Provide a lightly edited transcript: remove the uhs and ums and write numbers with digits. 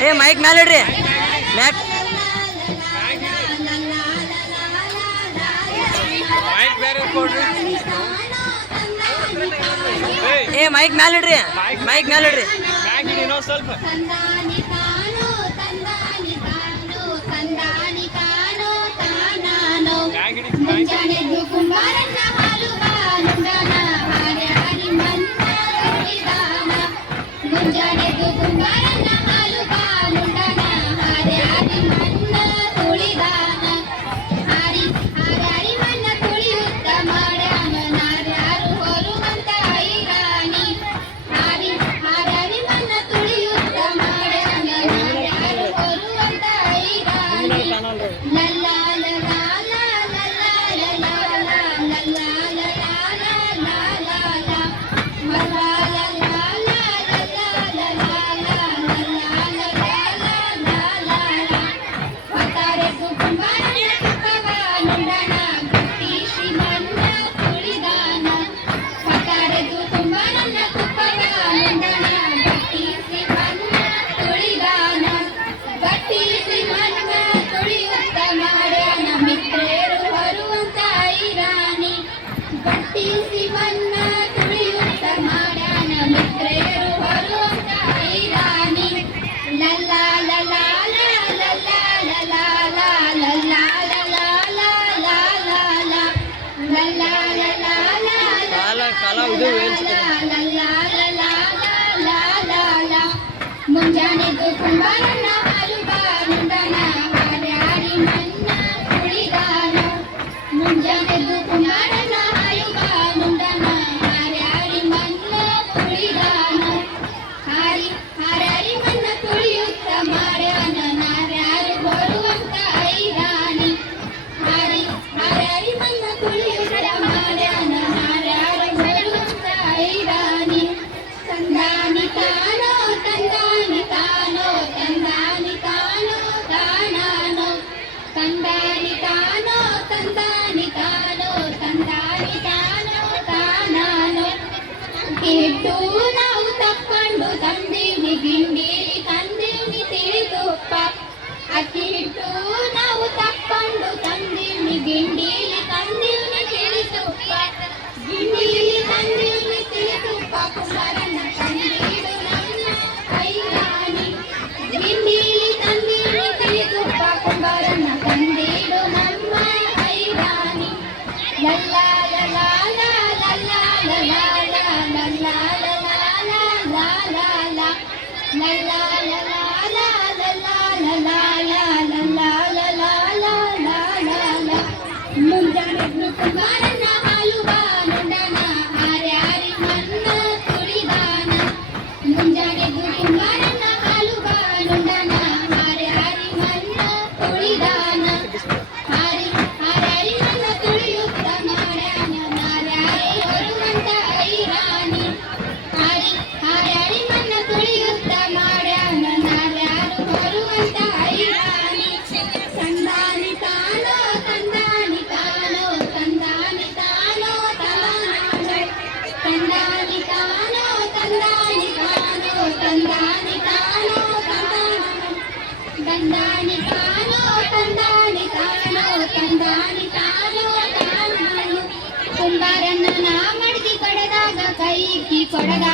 ಏ ಮೈಕ್ ಮೇಲೆ ಇಡ್ರಿ ಮ್ಯಾಕ್ ಏ ಮೈಕ್ ಮೇಲೆ ಇಡ್ರಿ ಮೈಕ್ ಮೇಲೆ ಇಡ್ರಿ ಸ್ವಲ್ಪ ಮುಂಜಾನೆದು ಕುಂಬಾರಣ್ಣ ಹಾಲು ಬಾನುಂಡನ ಹಾರ್ಯಾರಿ ಮನ್ನ ಕುಳಿದಾನ ಮುಂಜಾನೆದು ಕುಂಬಾರಣ್ಣ ಹಾಲು ಬಾನುಂಡನ ಹಾರ್ಯಾರಿ ಮನ್ನ ಕುಳಿದಾನ ಹಾರ್ಯಾರಿ ಮನ್ನ ಕುಳಿಯುತ್ತ ಮಾಡ್ಯಾನ ನಾರ್ಯಾರು ಬರುವಂತ ಐರಾಣಿ ಹಾರ್ಯಾರಿ ಮನ್ನ ಕುಳಿಯುತ್ತ ಮಾಡ್ಯಾನ ನಾರ್ಯಾರು ಬರುವಂತ ಐರಾಣಿ ತಂದಾನಿ ತಾನೋ ತಂದಾನಿ ತಾನೋ ತಂದಾನಿ ತಾನೋ ತಾನಾನೋ ತಂದಾನಿ ತಾನೋ ತಂದಾನಿ ತಾನೋ ತಂದಾನಿ ತಾನೋ ತಾನಾನೋ ಇಟ್ಟು ನಾವು ತಕ್ಕೊಂಡು ತಂದೀವಿ ಗಿಂಡೀಲಿ ತಂದೀವಿ ತಿಳಿದುಪ್ಪ ಅಕ್ಕಿ ಹಿಟ್ಟು ನಾವು ತಕ್ಕೊಂಡು ತಂದೀವಿ ಗಿಂಡೀಲಿ ತಂದೀವಿ ತಿಳಿದುಪ್ಪ ಗಿಂಡೀಲಿ ತಂದೀವಿ ತಿಳಿದುಪ್ಪ ಕುಂಬಾರಣ್ಣ ತಂದೀಡು ನನ್ನ ಐರಾಣಿ ಗಿಂಡೀಲಿ ತಂದೀವಿ ತಿಳಿದುಪ್ಪ ಕುಂಬಾರಣ್ಣ ತಂದೀಡು ನಮ್ಮ ಐರಾಣಿ ಲಲ್ಲಾ ಲಲ್ಲಾ ಲಲ್ಲಾ ಲಲ್ಲಾ ಲಲ್ಲಾ ಲಲ್ಲಾ ಲಲ್ಲಾ ಮುಂಜಾನೆ ಕುಮಾರಣ್ಣ ಹಾಲು ಬಾನುಂಡನ ಹಾರ್ಯಾರಿ ಮನ್ನ ಕುಳಿದಾನ ಮುಂಜಾನೆ ಕುಮಾರಣ್ಣ ಹಾಲು ಬಾನುಂಡನ ಹಾರ್ಯಾರಿ ಮನ್ನ ಕುಳಿದಾನ ಹಾರ್ಯಾರಿ ಮನ್ನ ಕುಳಿಯುತ್ತ ಮಾಡ್ಯಾನ ನಾರ್ಯಾರಿ ಹೊರುವಂತ ಐರಾಣಿ ಹಾರ್ಯಾರಿ ಮನ್ನ ಕುಳಿಯುತ್ತ ಮಾಡ್ಯಾನ ನಾರ್ಯಾರು ಹೊರುವಂತ ಐರಾಣಿ ತಂದಾನಿ ತಾನೋ ತಂದಾನಿ ತಾನೋ ತಂದಾನಿ ತಾನೋ ತಾನಾನೋ ತಂದಾನಿ ತಾನೋ ತಂದಾನಿ ತಾನೋ ತಂದಾನಿ ತಾನೋ ತಾನಾನೋ ತಂದಾನಿ ತಾನೋ ತಂದಾನಿ ತಾನೋ ತಂದಾನಿ ತಾನೋ ತಾನಾನೋ ಕುಂಬಾರನ್ನ ನಾ ಮಡಗಿ ಕೊಡದಾಗ ಕೈಕಿ ಕೊಡದ